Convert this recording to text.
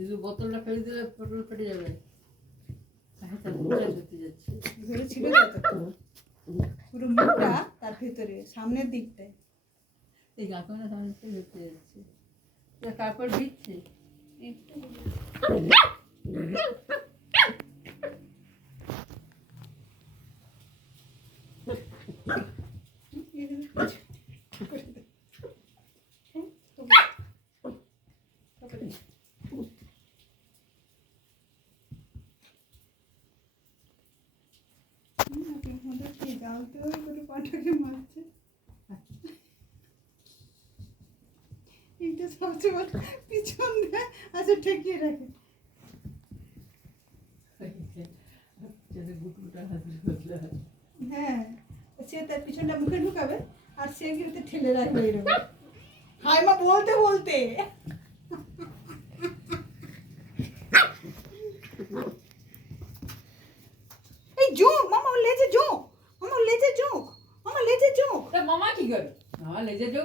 শুধু বোতলটা ফেলে দিলে পটল ফেটে যাবে। ধরে ছিল তো পুরো মুখটা তার ভেতরে সামনের দিকটায়। এই কাকুনা সামনে থেকে ধরতে যাচ্ছে, কাপড় দিচ্ছে পাটাকে মারছে সবচেয়ে বড় পিছন দিয়ে আচ্ছা ঠেকিয়ে রাখে। হ্যাঁ সে তার পিছনটা মুখে ঢুকাবে আর সে কিন্তু ঠেলে রাখবে এরকম হাই মা বলতে বলতে। এই ঝোঁক মামা ওর লেজে ঝোঁক, মামা লেজে ঝোঁক, মামা লেজে ঝোঁক। মামা কি করে? মামা লেজে ঝোঁক